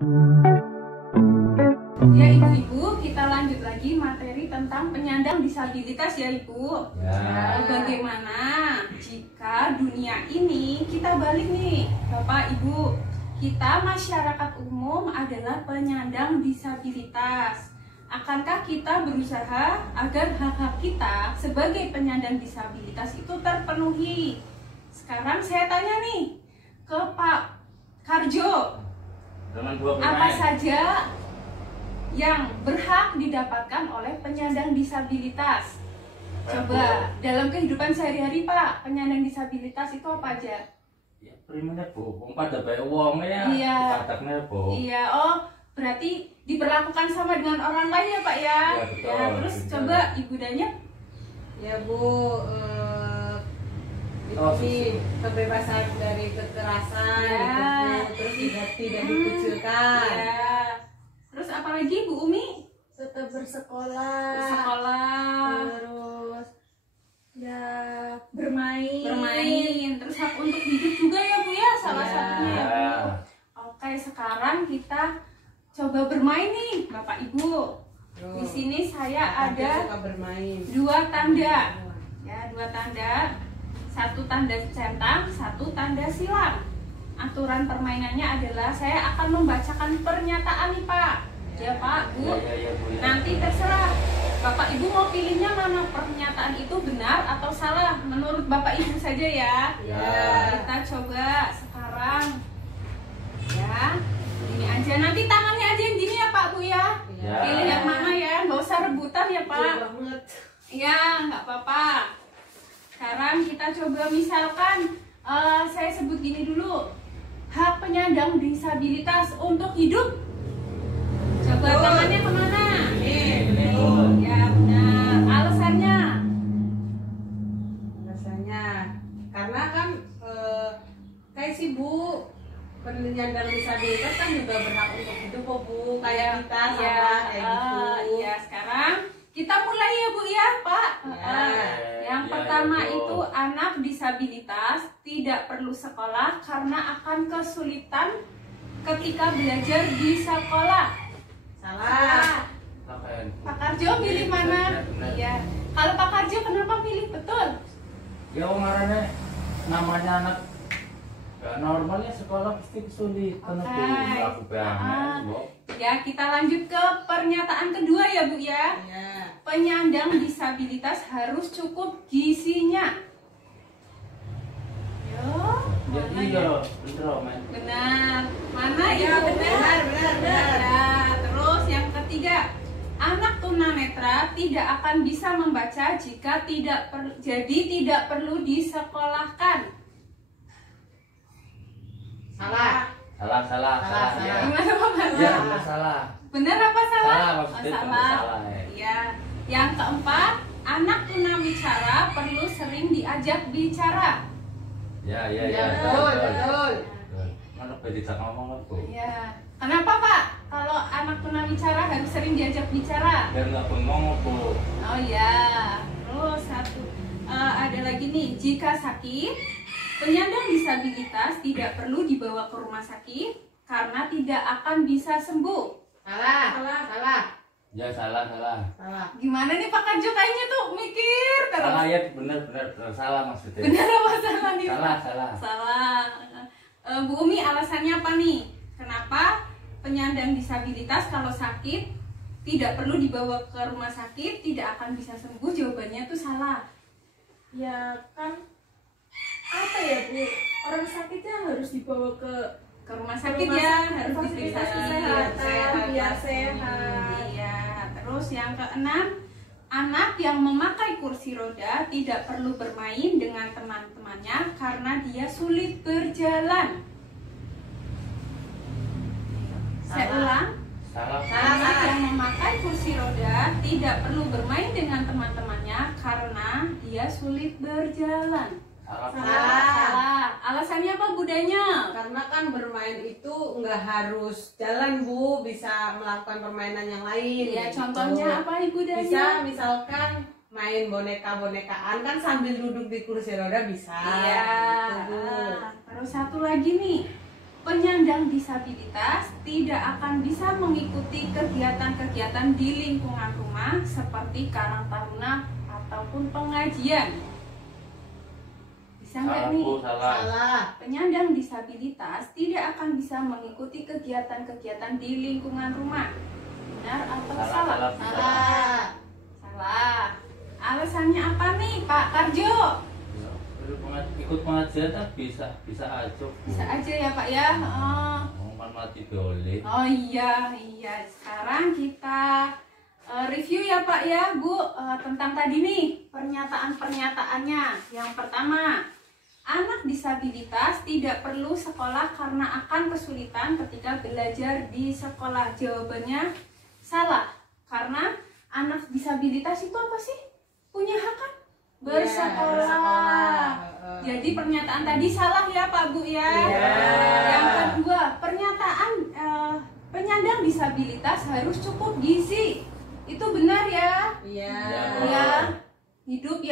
Ya Ibu-ibu, kita lanjut lagi materi tentang penyandang disabilitas ya Ibu. Ya. Bagaimana jika dunia ini kita balik nih Bapak Ibu, kita masyarakat umum adalah penyandang disabilitas. Akankah kita berusaha agar hak-hak kita sebagai penyandang disabilitas itu terpenuhi? Sekarang saya tanya nih ke Pak Karjo, apa saja yang berhak didapatkan oleh penyandang disabilitas? Coba dalam kehidupan sehari-hari Pak, penyandang disabilitas itu apa aja? Ya, primanya Bu, pada baik uang ya. Iya. Dikatakannya Bu. Iya, oh berarti diperlakukan sama dengan orang lain ya Pak ya? Ya, betul, Ya, terus betul. coba Ibu Danya. Ya Bu, Oh, ini kebebasan dari kekerasan, Ya. gitu, terus tidak dikucilkan, Ya. Terus apalagi Bu Umi? tetap bersekolah, terus ya Bermain, terus hak untuk hidup juga ya Bu ya, salah Ya. satunya ya Bu. Oke, sekarang kita coba bermain nih Bapak Ibu. Di sini saya ada suka bermain. 2 tanda. Ya, 2 tanda. 1 tanda centang, 1 tanda silang. Aturan permainannya adalah saya akan membacakan pernyataan nih Pak. Ya Pak, Bu. Ya, Bu. Ya. Nanti terserah Bapak Ibu mau pilihnya mana, pernyataan itu benar atau salah menurut Bapak Ibu saja ya. Ya. Kita coba sekarang. Ya, ini aja. Nanti tangannya aja yang gini ya Pak Bu ya. Ya. Pilih yang mana ya, nggak usah rebutan ya Pak. Jauh banget. Ya, nggak apa-apa. Sekarang kita coba misalkan saya sebut gini dulu. Hak penyandang disabilitas untuk hidup. Coba tangannya kemana? Ini. Ya benar. Alasannya? Rasanya karena kan kayak si Bu penyandang disabilitas kan juga berhak untuk hidup kok Bu, kayak kita sama kayak gitu. Iya, sekarang kita mulai ya Bu ya Pak. Ya. Yang Ya, pertama ya, Bu. itu anak disabilitas tidak perlu sekolah karena akan kesulitan ketika belajar di sekolah. Salah. Apaan? Pak Karjo pilih mana? Benar. Iya. Kalau Pak Karjo kenapa pilih betul? Ya ngarannya namanya anak gak normalnya sekolah pasti kesulitan Oke. Bu. Aku banget, Bu. Ya, kita lanjut ke pernyataan kedua ya Bu ya. Ya. Penyandang disabilitas harus cukup gizinya. Yo, Ya mana iya, ya? bener men. Benar. Mana Ya, Ibu? benar. Ya, terus yang ketiga, anak tunanetra tidak akan bisa membaca jika tidak perlu disekolahkan. Salah. Salah. Salah. Ya. Gimana Pak Karjo? Ya, bener salah. Benar apa salah? Salah, maksudnya Oh, bener salah, ya. Iya. Yang keempat, anak tunawicara perlu sering diajak bicara. Ya. Betul. Mana tidak ngomong Bu? Iya. Kenapa Pak? Kalau anak tunawicara harus sering diajak bicara? Biar nggak bengong Bu. Oh ya. Terus ada lagi nih, jika sakit, penyandang disabilitas tidak perlu dibawa ke rumah sakit karena tidak akan bisa sembuh. Salah. Ya salah. Gimana nih Pak Karjo, kayaknya tuh mikir terus. Salah ya, bener salah maksudnya. Benar apa salah nih Pak? Salah. Salah. Bu Umi, alasannya apa nih? Kenapa penyandang disabilitas kalau sakit tidak perlu dibawa ke rumah sakit, tidak akan bisa sembuh? Jawabannya tuh salah. Ya kan, apa ya Bu, orang sakitnya harus dibawa ke Rumah sakit rumah ya, sakit, harus fasilitas diperiksa kesehatan, biar sehat. Iya. Terus yang keenam, anak yang memakai kursi roda tidak perlu bermain dengan teman-temannya karena dia sulit berjalan. Saya ulang, Salah. anak yang memakai kursi roda tidak perlu bermain dengan teman-temannya karena dia sulit berjalan. Salah. Alasannya apa budanya? Karena kan bermain itu nggak harus jalan Bu, bisa melakukan permainan yang lain. Ya, gitu. contohnya apa Ibu Danya? Bisa misalkan main boneka-bonekaan kan sambil duduk di kursi roda bisa. Iya. Gitu, Bu. Terus satu lagi nih, penyandang disabilitas tidak akan bisa mengikuti kegiatan-kegiatan di lingkungan rumah seperti Karang Taruna ataupun pengajian. Bisa nggak Salah nih? Bu, salah. Salah. Penyandang disabilitas tidak akan bisa mengikuti kegiatan-kegiatan di lingkungan rumah. Benar atau salah? Salah. Salah. Alasannya apa nih, Pak Karjo? Ikut pengajian kan bisa aja Bu. Bisa aja ya, Pak ya. Kan mati boleh. Oh iya. Sekarang kita review ya Pak ya Bu tentang tadi nih pernyataan-pernyataannya. Yang pertama, anak disabilitas tidak perlu sekolah karena akan kesulitan ketika belajar di sekolah. Jawabannya salah. Karena anak disabilitas itu apa sih? Punya hak kan? Bersekolah. Jadi pernyataan tadi salah ya Pak Bu ya. Yang kedua, pernyataan penyandang disabilitas harus cukup gizi. Itu benar ya? Iya. Ya. Hidup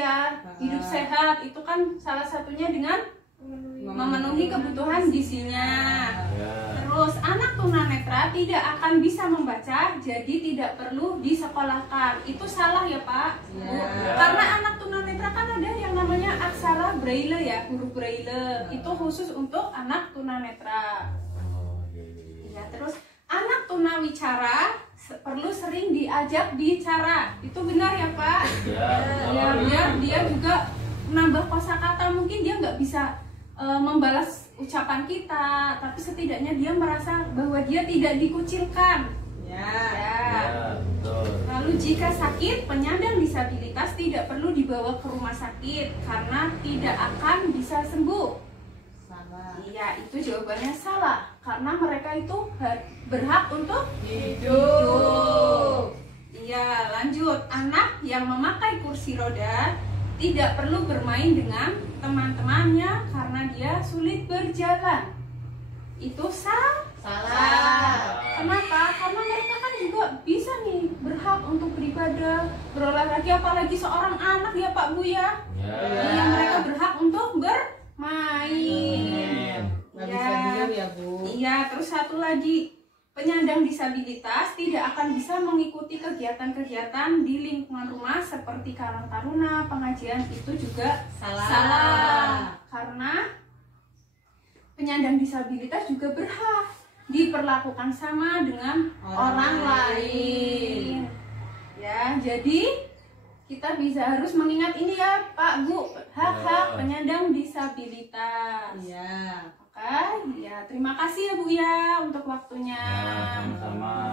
sehat itu kan salah satunya dengan memenuhi kebutuhan gizinya. Ya. Terus anak tunanetra tidak akan bisa membaca, jadi tidak perlu disekolahkan. Itu salah ya Pak? Ya. Bu? Karena anak tunanetra kan ada yang namanya aksara braille ya, huruf braille. Itu khusus untuk anak tunanetra. Oh, iya. Ya, terus anak tunawicara perlu sering diajak bicara. Itu benar ya Pak? Ya, Ya, biar dia juga menambah kosakata. Mungkin dia nggak bisa membalas ucapan kita, tapi setidaknya dia merasa bahwa dia tidak dikucilkan. Ya. Ya. Ya, betul. Lalu jika sakit, penyandang disabilitas tidak perlu dibawa ke rumah sakit karena tidak akan bisa sembuh. Salah. Iya, itu jawabannya salah. Karena mereka itu berhak untuk Hidup. Iya, lanjut. Anak yang memakai kursi roda tidak perlu bermain dengan teman-temannya karena dia sulit berjalan. Itu Salah. Kenapa? Karena mereka kan juga bisa nih berhak untuk beribadah, berolahraga, apalagi seorang anak ya Pak Bu ya. Ya. Iya, mereka berhak untuk bermain. Nggak bisa diem ya Bu. Iya, terus satu lagi. Penyandang disabilitas tidak akan bisa mengikuti kegiatan-kegiatan di lingkungan rumah seperti Karang Taruna, pengajian. Itu juga salah. Karena penyandang disabilitas juga berhak diperlakukan sama dengan orang lain. Ya, jadi kita harus mengingat ini ya Pak Bu, hak-hak penyandang disabilitas. Iya. Oke, ya terima kasih ya Bu ya untuk waktunya. Ya, sama-sama.